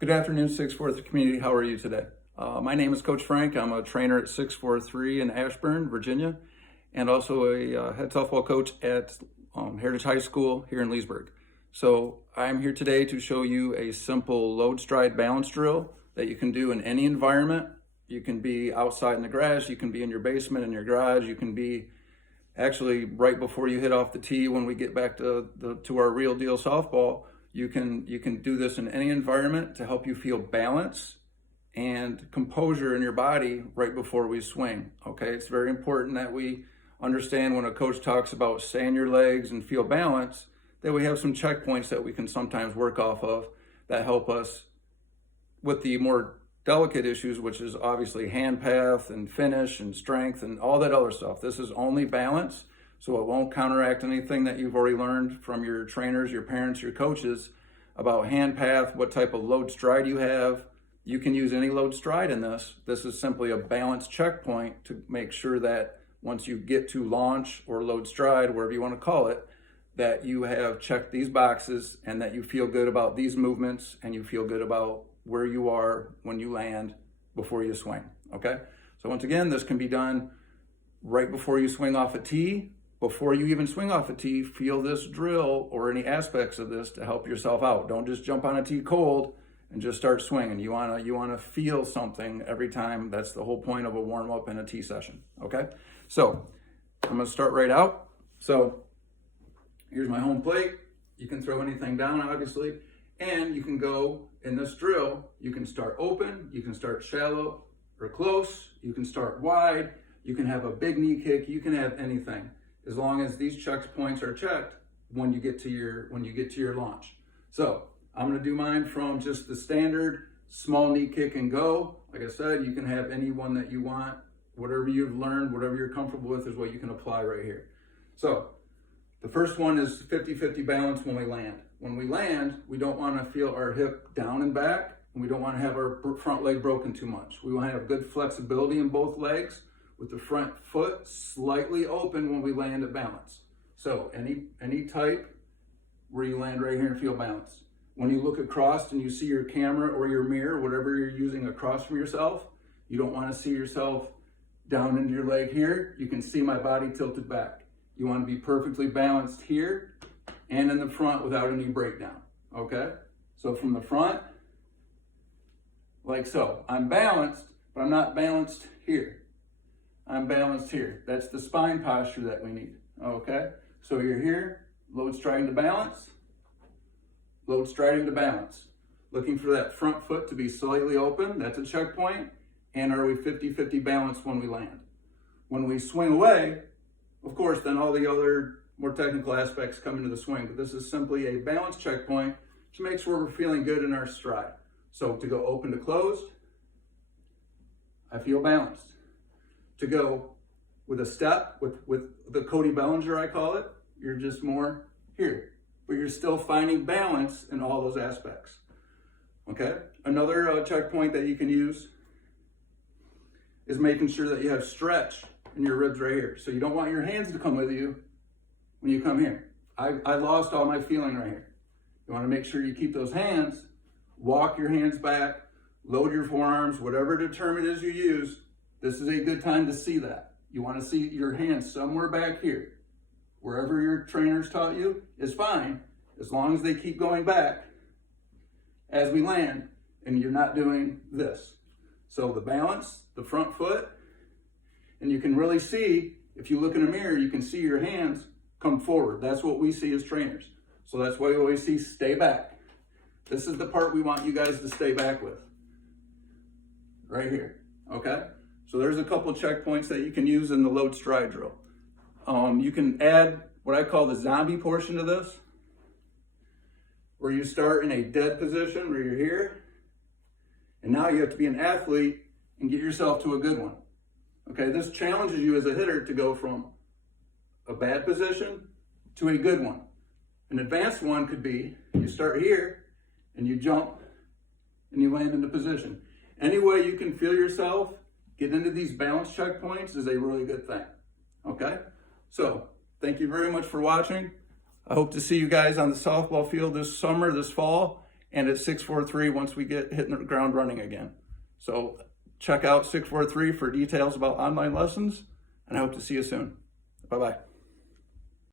Good afternoon, 643 community. How are you today? My name is Coach Frank. I'm a trainer at 643 in Ashburn, Virginia, and also a head softball coach at Heritage High School here in Leesburg. So I'm here today to show you a simple load stride balance drill that you can do in any environment. You can be outside in the grass, you can be in your basement, in your garage, you can be actually right before you hit off the tee when we get back to our real deal softball. You can do this in any environment to help you feel balance and composure in your body right before we swing. Okay, it's very important that we understand when a coach talks about stay in your legs and feel balance, that we have some checkpoints that we can sometimes work off of that help us with the more delicate issues, which is obviously hand path and finish and strength and all that other stuff. This is only balance, so it won't counteract anything that you've already learned from your trainers, your parents, your coaches about hand path, what type of load stride you have. You can use any load stride in this. This is simply a balance checkpoint to make sure that once you get to launch or load stride, wherever you want to call it, that you have checked these boxes and that you feel good about these movements and you feel good about where you are when you land before you swing, okay? So once again, this can be done right before you swing off a tee. Before you even swing off a tee, feel this drill or any aspects of this to help yourself out. Don't just jump on a tee cold and just start swinging. You wanna feel something every time. That's the whole point of a warm-up and a tee session, okay? So I'm gonna start right out. So here's my home plate. You can throw anything down, obviously, and you can go in this drill, you can start open, you can start shallow or close, you can start wide, you can have a big knee kick, you can have anything, as long as these checkpoints are checked when you get to your launch. So I'm gonna do mine from just the standard small knee kick and go. Like I said, you can have any one that you want. Whatever you've learned, whatever you're comfortable with is what you can apply right here. So the first one is 50-50 balance when we land. When we land, we don't want to feel our hip down and back, and we don't want to have our front leg broken too much. We want to have good flexibility in both legs with the front foot slightly open when we land at balance. So any type where you land right here and feel balance. When you look across and you see your camera or your mirror, whatever you're using across from yourself, you don't want to see yourself down into your leg here. You can see my body tilted back. You want to be perfectly balanced here and in the front without any breakdown, okay? So from the front, like so. I'm balanced, but I'm not balanced here. I'm balanced here. That's the spine posture that we need, okay? So you're here, load striding to balance, load striding to balance. Looking for that front foot to be slightly open, that's a checkpoint, and are we 50-50 balanced when we land? When we swing away, of course, then all the other more technical aspects come into the swing, but this is simply a balance checkpoint to make sure we're feeling good in our stride. So to go open to closed, I feel balanced. To go with a step, with the Cody Bellinger, I call it, you're just more here, but you're still finding balance in all those aspects, okay? Another checkpoint that you can use is making sure that you have stretch in your ribs right here. So you don't want your hands to come with you when you come here. I lost all my feeling right here. You want to make sure you keep those hands, walk your hands back, load your forearms, whatever deterrent it is you use. This is a good time to see that. You want to see your hands somewhere back here. Wherever your trainers taught you is fine, as long as they keep going back as we land and you're not doing this. So the balance, the front foot, and you can really see, if you look in a mirror, you can see your hands come forward. That's what we see as trainers. So that's why we always see stay back. This is the part we want you guys to stay back with. Right here, okay? So there's a couple checkpoints that you can use in the load stride drill. You can add what I call the zombie portion to this, where you start in a dead position where you're here, and now you have to be an athlete and get yourself to a good one. Okay, this challenges you as a hitter to go from a bad position to a good one. An advanced one could be, you start here and you jump and you land into position. Any way you can feel yourself get into these balance checkpoints is a really good thing, okay? So, thank you very much for watching. I hope to see you guys on the softball field this summer, this fall, and at 643 once we get hitting the ground running again. So check out 643 for details about online lessons, and I hope to see you soon. Bye-bye.